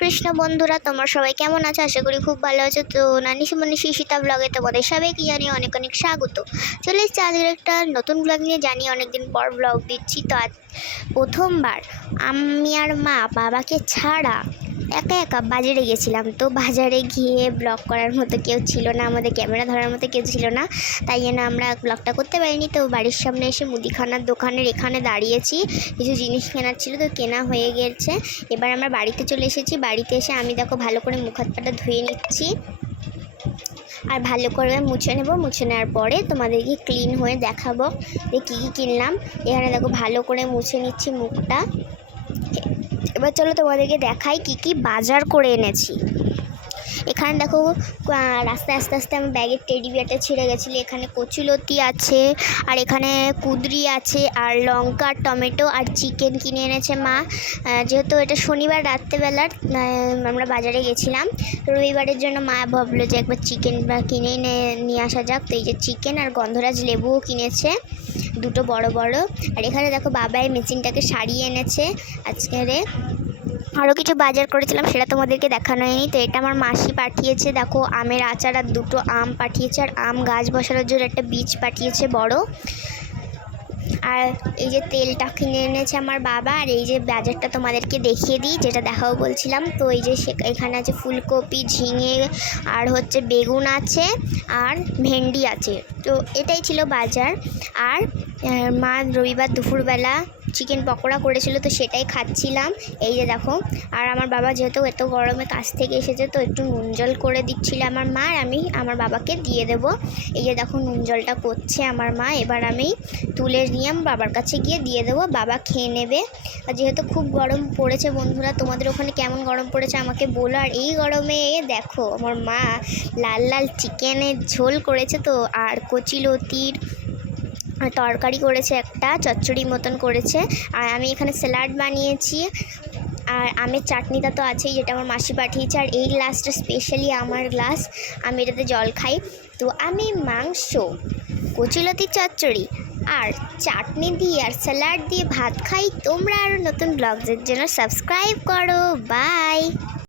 কৃষ্ণ বন্ধুরা, তোমরা সবাই কেমন আছো? আশা করি খুব ভালো আছো। তো নানি সুমনি সীতা ব্লগে তোমাদের সবাইকে জানি অনেক অনেক স্বাগত। চলে এসেছি আজকের একটা নতুন ব্লগ নিয়ে জানি অনেকদিন পর ব্লগ দিচ্ছি। তো আজ প্রথমবার আমি আর মা বাবাকে ছাড়া একা একা বাজারে গেছিলাম। তো বাজারে গিয়ে ব্লগ করার মতো কেউ ছিল না, আমাদের ক্যামেরা ধরার মতো কেউ ছিল না। তাই জন্য আমরা ব্লগটা করতে পারিনি। তো বাড়ির সামনে এসে মুদিখানার দোকানের এখানে দাঁড়িয়েছি। কিছু জিনিস কেনার ছিল, তো কেনা হয়ে গেছে। এবার আমরা বাড়িতে চলে এসেছি। বাড়িতে এসে আমি দেখো ভালো করে মুখ হাত পাটা ধুয়ে নিচ্ছি। আর ভালো করে মুছে নেব, মুছে নেওয়ার পরে তোমাদেরকে ক্লিন হয়ে দেখাবো যে কী কী কিনলাম। এখানে দেখো ভালো করে মুছে নিচ্ছি মুখটা। এবার চলো তোমাদেরকে দেখাই কি কি বাজার করে এনেছি। এখানে দেখো রাস্তায় আস্তে আস্তে আমার ব্যাগের টেডি বিয়ারটা ছিঁড়ে গেছিল। এখানে কচুলতি আছে, আর এখানে কুদরি আছে, আর লঙ্কা টমেটো, আর চিকেন কিনে এনেছে মা। যেহেতু এটা শনিবার রাত্রেবেলার আমরা বাজারে গেছিলাম। রবিবারের জন্য মা ভাবলো যে একবার চিকেন কিনে নিয়ে আসা যাক। তো এই যে চিকেন আর গন্ধরাজ লেবুও কিনেছে, দুটো বড় বড়। আর এখানে দেখো বাবা এই মেশিনটাকে সারিয়ে এনেছে আজকেরে আরও কিছু বাজার করেছিলাম, সেটা তোমাদেরকে দেখানো হয়নি। তো এটা আমার মাসি পাঠিয়েছে, দেখো, আমের আচার আর দুটো আম পাঠিয়েছে, আর আম গাছ বসানোর জন্য একটা বীজ পাঠিয়েছে বড়। আর এই যে তেলটা কিনে এনেছে আমার বাবা, আর এই যে বাজারটা তোমাদেরকে দেখিয়ে দিই, যেটা দেখাও বলছিলাম। তো এই যে এখানে আছে ফুলকপি, ঝিঙে, আর হচ্ছে বেগুন আছে, আর ভেন্ডি আছে। তো এটাই ছিল বাজার। আর মা রবিবার দুপুরবেলা চিকেন পকোড়া করেছিল তো সেটাই খাচ্ছিলাম। এই যে দেখো, আর আমার বাবা যেহেতু এত গরমে কাছ থেকে এসেছে তো একটু নুন জল করে দিচ্ছিল আমার মা আর আমি আমার বাবাকে দিয়ে দেব। এই যে দেখো নুন জলটা করছে আমার মা, এবার আমি তুলে নিয়ে আমার বাবার কাছে গিয়ে দিয়ে দেবো, বাবা খেয়ে নেবে। আর যেহেতু খুব গরম পড়েছে বন্ধুরা, তোমাদের ওখানে কেমন গরম পড়েছে আমাকে বলো। আর এই গরমে দেখো, আমার মা লাল লাল চিকেনের ঝোল করেছে তো, আর কচি লতির তরকারি করেছে একটা, চচ্চড়ি মতন করেছে। আর আমি এখানে স্যালাড বানিয়েছি। আর আমের চাটনিটা তো আছেই, যেটা আমার মাসি পাঠিয়েছে। আর এই গ্লাসটা স্পেশালি আমার গ্লাস, আমি এটাতে জল খাই। তো আমি মাংস কচুলতির চচ্চড়ি, আর চাটনি দিয়ে আর স্যালাড দিয়ে ভাত খাই। তোমরা আরও নতুন ব্লগসের জন্য সাবস্ক্রাইব করো। বাই